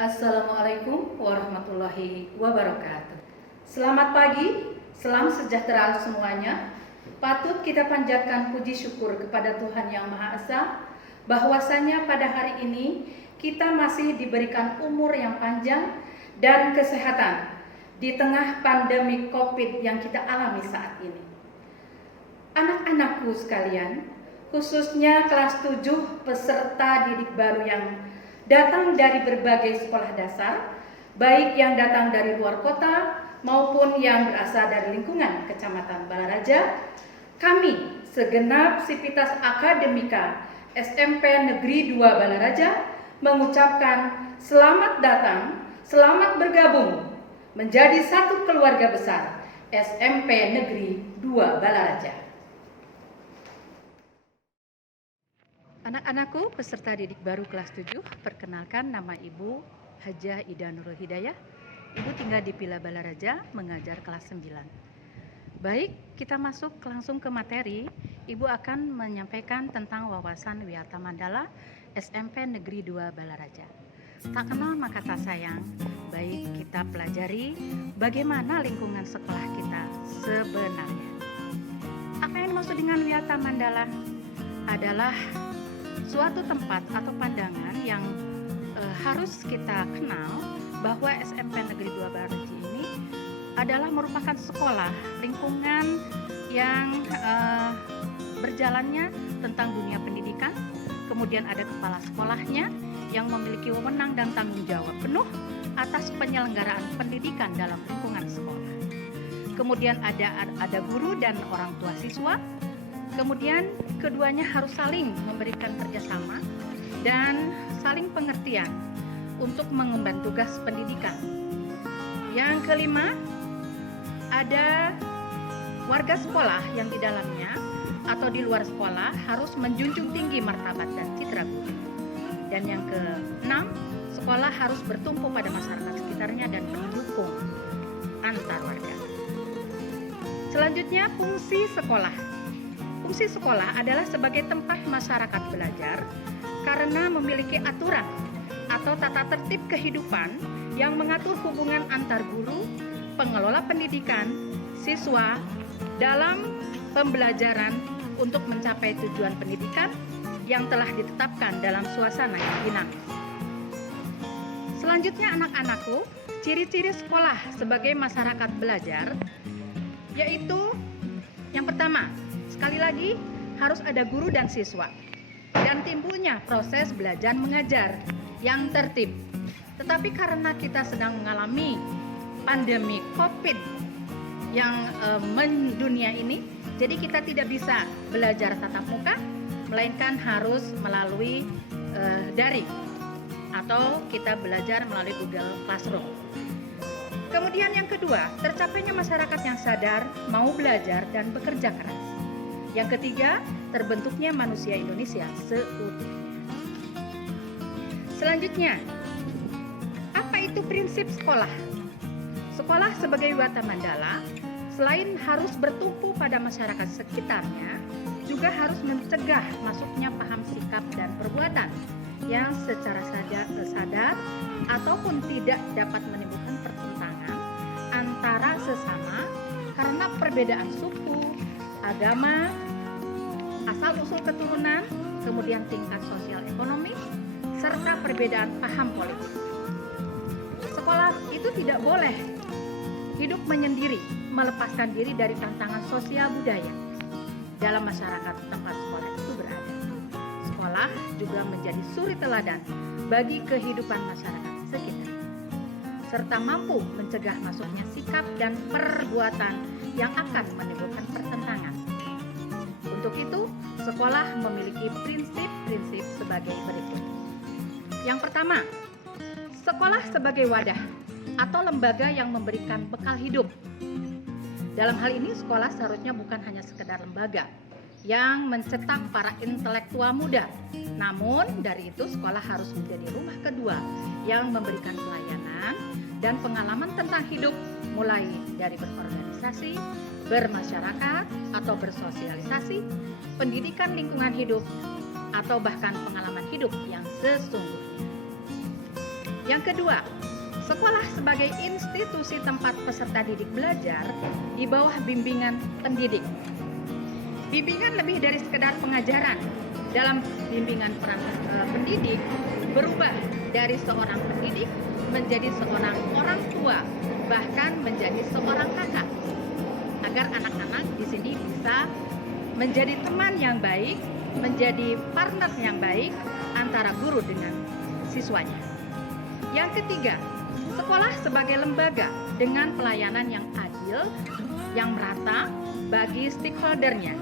Assalamualaikum warahmatullahi wabarakatuh. Selamat pagi, salam sejahtera semuanya. Patut kita panjatkan puji syukur kepada Tuhan Yang Maha Esa bahwasanya pada hari ini kita masih diberikan umur yang panjang dan kesehatan di tengah pandemi COVID yang kita alami saat ini. Anak-anakku sekalian, khususnya kelas 7 peserta didik baru yang datang dari berbagai sekolah dasar, baik yang datang dari luar kota maupun yang berasal dari lingkungan Kecamatan Balaraja, kami segenap Sivitas Akademika SMP Negeri 2 Balaraja mengucapkan selamat datang, selamat bergabung menjadi satu keluarga besar SMP Negeri 2 Balaraja. Anak-anakku peserta didik baru kelas 7, perkenalkan nama Ibu Hajah Ida Nurul Hidayah. Ibu tinggal di Pila Balaraja, mengajar kelas 9. Baik, kita masuk langsung ke materi. Ibu akan menyampaikan tentang wawasan Wiyata Mandala SMP Negeri 2 Balaraja. Tak kenal maka tak sayang, baik kita pelajari bagaimana lingkungan sekolah kita sebenarnya. Apa yang dimaksud dengan Wiyata Mandala? Adalah suatu tempat atau pandangan yang harus kita kenal bahwa SMP Negeri 2 Balaraja ini adalah merupakan sekolah lingkungan yang berjalannya tentang dunia pendidikan. Kemudian ada kepala sekolahnya yang memiliki wewenang dan tanggung jawab penuh atas penyelenggaraan pendidikan dalam lingkungan sekolah. Kemudian ada guru dan orang tua siswa. Kemudian keduanya harus saling memberikan kerjasama dan saling pengertian untuk mengemban tugas pendidikan. Yang kelima, ada warga sekolah yang di dalamnya atau di luar sekolah harus menjunjung tinggi martabat dan citra guru. Dan yang keenam, sekolah harus bertumpu pada masyarakat sekitarnya dan mendukung antar warga. Selanjutnya, fungsi sekolah. Fungsi sekolah adalah sebagai tempat masyarakat belajar karena memiliki aturan atau tata tertib kehidupan yang mengatur hubungan antar guru, pengelola pendidikan, siswa dalam pembelajaran untuk mencapai tujuan pendidikan yang telah ditetapkan dalam suasana yang dinamis. Selanjutnya anak-anakku, ciri-ciri sekolah sebagai masyarakat belajar yaitu yang pertama, sekali lagi harus ada guru dan siswa dan timbulnya proses belajar mengajar yang tertib. Tetapi karena kita sedang mengalami pandemi COVID yang mendunia ini, jadi kita tidak bisa belajar tatap muka, melainkan harus melalui daring atau kita belajar melalui Google Classroom. Kemudian yang kedua, tercapainya masyarakat yang sadar, mau belajar dan bekerja keras. Yang ketiga, terbentuknya manusia Indonesia seutuhnya. Selanjutnya, apa itu prinsip sekolah? Sekolah sebagai Wiyata Mandala, selain harus bertumpu pada masyarakat sekitarnya, juga harus mencegah masuknya paham sikap dan perbuatan yang secara sadar ataupun tidak dapat menimbulkan pertentangan antara sesama karena perbedaan suku, agama, asal-usul keturunan, kemudian tingkat sosial ekonomi, serta perbedaan paham politik. Sekolah itu tidak boleh hidup menyendiri, melepaskan diri dari tantangan sosial budaya dalam masyarakat tempat sekolah itu berada. Sekolah juga menjadi suri teladan bagi kehidupan masyarakat sekitar, serta mampu mencegah masuknya sikap dan perbuatan yang akan menimbulkan pertentangan. Untuk itu, sekolah memiliki prinsip-prinsip sebagai berikut. Yang pertama, sekolah sebagai wadah atau lembaga yang memberikan bekal hidup. Dalam hal ini, sekolah seharusnya bukan hanya sekedar lembaga yang mencetak para intelektual muda. Namun, dari itu sekolah harus menjadi rumah kedua yang memberikan pelayanan dan pengalaman tentang hidup, mulai dari berorganisasi, bermasyarakat atau bersosialisasi, pendidikan lingkungan hidup, atau bahkan pengalaman hidup yang sesungguhnya. Yang kedua, sekolah sebagai institusi tempat peserta didik belajar di bawah bimbingan pendidik. Bimbingan lebih dari sekedar pengajaran. Dalam bimbingan pendidik berubah dari seorang pendidik menjadi seorang orang tua, bahkan menjadi seorang kakak. Agar anak-anak di sini bisa menjadi teman yang baik, menjadi partner yang baik antara guru dengan siswanya. Yang ketiga, sekolah sebagai lembaga dengan pelayanan yang adil, yang merata bagi stakeholdernya.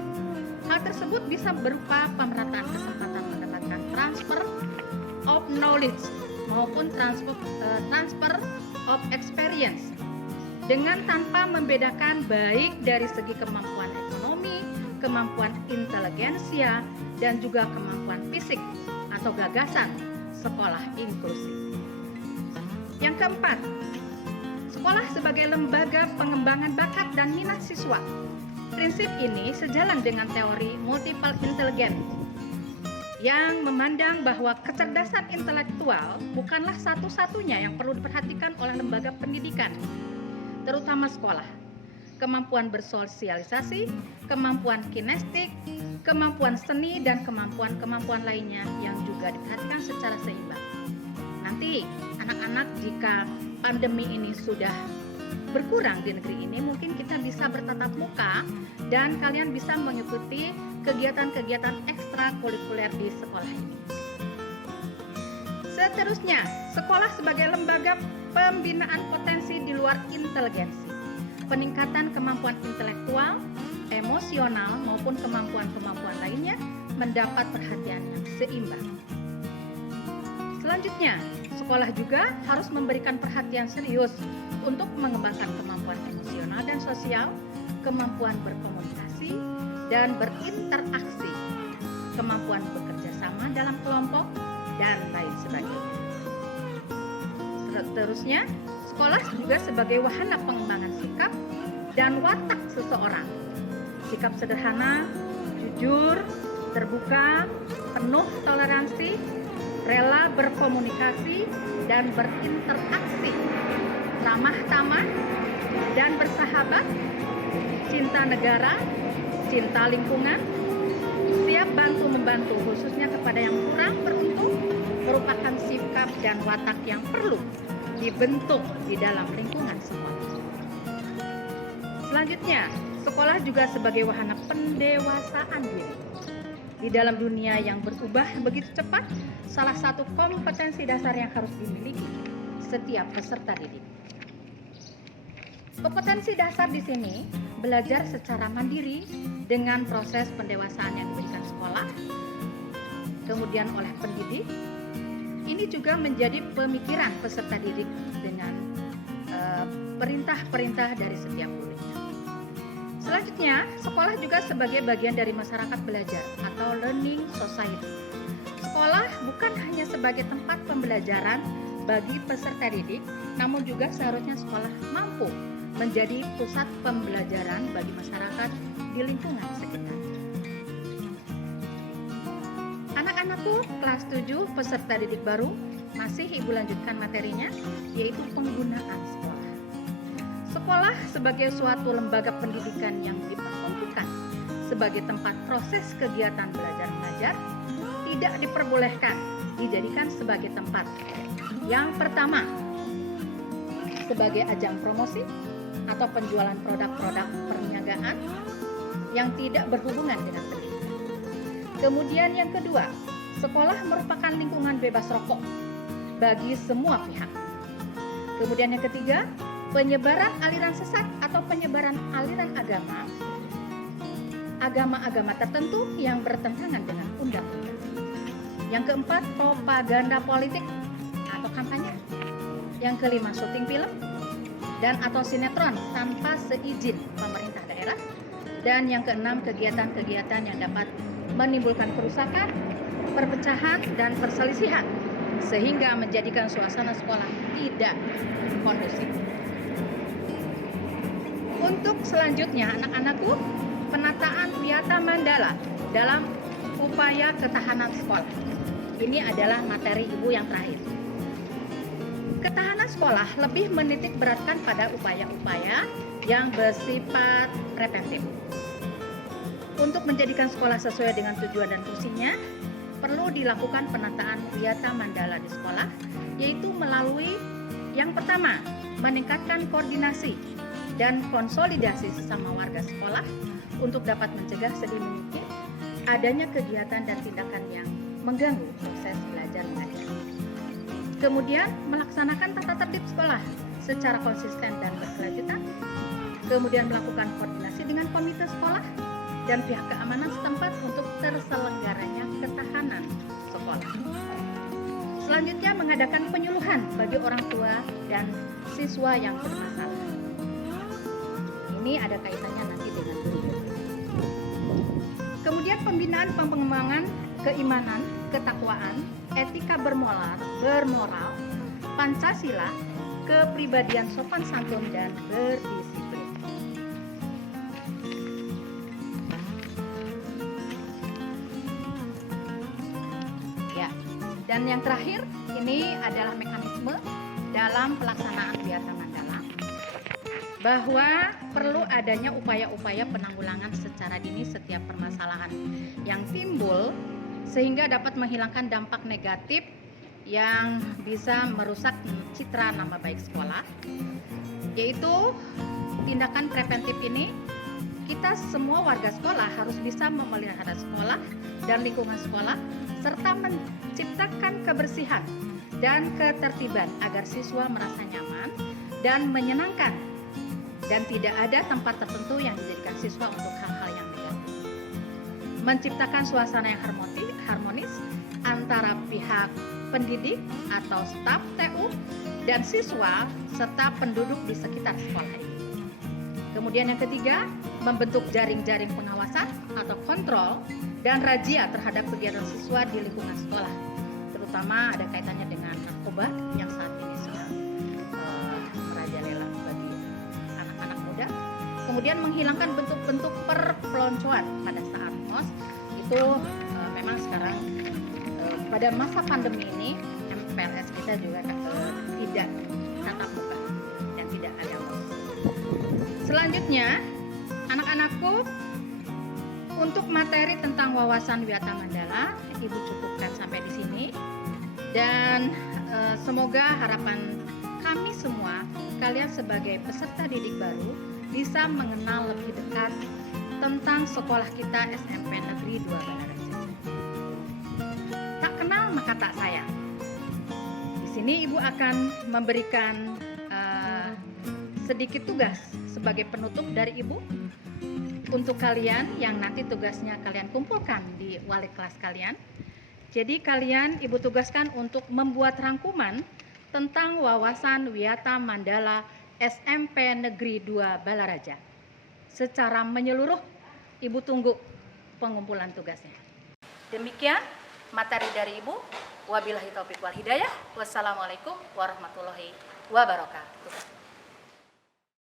Hal tersebut bisa berupa pemerataan kesempatan mendapatkan transfer of knowledge maupun transfer of experience dengan tanpa membedakan baik dari segi kemampuan ekonomi, kemampuan inteligensia, dan juga kemampuan fisik atau gagasan sekolah inklusif. Yang keempat, sekolah sebagai lembaga pengembangan bakat dan minat siswa. Prinsip ini sejalan dengan teori multiple intelligence yang memandang bahwa kecerdasan intelektual bukanlah satu-satunya yang perlu diperhatikan oleh lembaga pendidikan, terutama sekolah. Kemampuan bersosialisasi, kemampuan kinestik, kemampuan seni, dan kemampuan-kemampuan lainnya yang juga diperhatikan secara seimbang. Nanti anak-anak, jika pandemi ini sudah berkurang di negeri ini, mungkin kita bisa bertatap muka dan kalian bisa mengikuti kegiatan-kegiatan ekstrakurikuler di sekolah ini. Seterusnya, sekolah sebagai lembaga pembinaan potensi di luar inteligensi, peningkatan kemampuan intelektual, emosional maupun kemampuan-kemampuan lainnya mendapat perhatian yang seimbang. Selanjutnya, sekolah juga harus memberikan perhatian serius untuk mengembangkan kemampuan emosional dan sosial, kemampuan berkomunikasi dan berinteraksi, kemampuan bekerja sama dalam kelompok, dan lain sebagainya. Seterusnya, sekolah juga sebagai wahana pengembangan sikap dan watak seseorang. Sikap sederhana, jujur, terbuka, penuh toleransi, rela berkomunikasi dan berinteraksi, ramah tamah dan bersahabat, cinta negara, cinta lingkungan, siap bantu-membantu khususnya kepada yang kurang beruntung, merupakan sikap dan watak yang perlu dibentuk di dalam lingkungan sekolah. Selanjutnya, sekolah juga sebagai wahana pendewasaan diri. Di dalam dunia yang berubah begitu cepat, salah satu kompetensi dasar yang harus dimiliki setiap peserta didik. Kompetensi dasar di sini belajar secara mandiri dengan proses pendewasaan yang diberikan sekolah, kemudian oleh pendidik. Ini juga menjadi pemikiran peserta didik dengan perintah-perintah dari setiap gurunya. Selanjutnya, sekolah juga sebagai bagian dari masyarakat belajar atau learning society. Sekolah bukan hanya sebagai tempat pembelajaran bagi peserta didik, namun juga seharusnya sekolah mampu menjadi pusat pembelajaran bagi masyarakat di lingkungan sekitar. Anak-anakku kelas 7 peserta didik baru, masih Ibu lanjutkan materinya, yaitu penggunaan sekolah. Sekolah sebagai suatu lembaga pendidikan yang diperuntukkan sebagai tempat proses kegiatan belajar mengajar tidak diperbolehkan dijadikan sebagai tempat. Yang pertama, sebagai ajang promosi atau penjualan produk-produk perniagaan yang tidak berhubungan dengan pendidikan. Kemudian yang kedua, sekolah merupakan lingkungan bebas rokok bagi semua pihak. Kemudian yang ketiga, penyebaran aliran sesat atau penyebaran aliran agama tertentu yang bertentangan dengan undang-undang. Yang keempat, propaganda politik atau kampanye. Yang kelima, syuting film dan atau sinetron tanpa seizin pemerintah daerah. Dan yang keenam, kegiatan-kegiatan yang dapat menimbulkan kerusakan, perpecahan, dan perselisihan sehingga menjadikan suasana sekolah tidak kondusif. Untuk selanjutnya, anak-anakku, penataan Wiyata Mandala dalam upaya ketahanan sekolah. Ini adalah materi Ibu yang terakhir. Ketahanan sekolah lebih menitik beratkan pada upaya-upaya yang bersifat preventif. Untuk menjadikan sekolah sesuai dengan tujuan dan fungsinya, perlu dilakukan penataan wiyata mandala di sekolah, yaitu melalui yang pertama, meningkatkan koordinasi dan konsolidasi sesama warga sekolah untuk dapat mencegah sedini mungkin adanya kegiatan dan tindakan yang mengganggu proses belajar mengajar. Kemudian melaksanakan tata tertib sekolah secara konsisten dan berkelanjutan. Kemudian melakukan koordinasi dengan komite sekolah dan pihak keamanan setempat untuk terselenggaranya ketahanan sekolah. Selanjutnya mengadakan penyuluhan bagi orang tua dan siswa yang bermasalah. Ini ada kaitannya nanti dengan guru. Kemudian pembinaan pengembangan keimanan, ketakwaan, etika bermoral, Pancasila, kepribadian sopan santun dan berdisiplin. Ya, dan yang terakhir ini adalah mekanisme dalam pelaksanaan wiyata mandala, bahwa perlu adanya upaya-upaya penanggulangan secara dini setiap permasalahan yang timbul sehingga dapat menghilangkan dampak negatif yang bisa merusak citra nama baik sekolah. Yaitu tindakan preventif ini, kita semua warga sekolah harus bisa memelihara sekolah dan lingkungan sekolah serta menciptakan kebersihan dan ketertiban agar siswa merasa nyaman dan menyenangkan dan tidak ada tempat tertentu yang dijadikan siswa untuk hal-hal yang negatif. Menciptakan suasana yang harmonis antara pihak pendidik atau staf TU dan siswa serta penduduk di sekitar sekolah ini. Kemudian yang ketiga, membentuk jaring-jaring pengawasan atau kontrol dan razia terhadap kegiatan siswa di lingkungan sekolah, terutama ada kaitannya dengan narkoba yang saat ini sedang merajalela bagi anak-anak muda. Kemudian menghilangkan bentuk-bentuk perpeloncoan pada saat MOS itu memang sekarang pada masa pandemi ini MPLS kita juga tidak tatap muka dan tidak ada MOS. Selanjutnya, anak-anakku, untuk materi tentang wawasan wiyata mandala Ibu cukupkan sampai di sini, dan semoga harapan kami semua, kalian sebagai peserta didik baru bisa mengenal lebih dekat tentang sekolah kita SMP Negeri 2 Balaraja. Tak kenal maka tak sayang. Di sini Ibu akan memberikan sedikit tugas sebagai penutup dari Ibu untuk kalian yang nanti tugasnya kalian kumpulkan di wali kelas kalian. Jadi kalian Ibu tugaskan untuk membuat rangkuman tentang wawasan wiyata mandala SMP Negeri 2 Balaraja. Secara menyeluruh, Ibu tunggu pengumpulan tugasnya. Demikian materi dari Ibu. Wabillahi taufiq wal hidayah. Wassalamualaikum warahmatullahi wabarakatuh.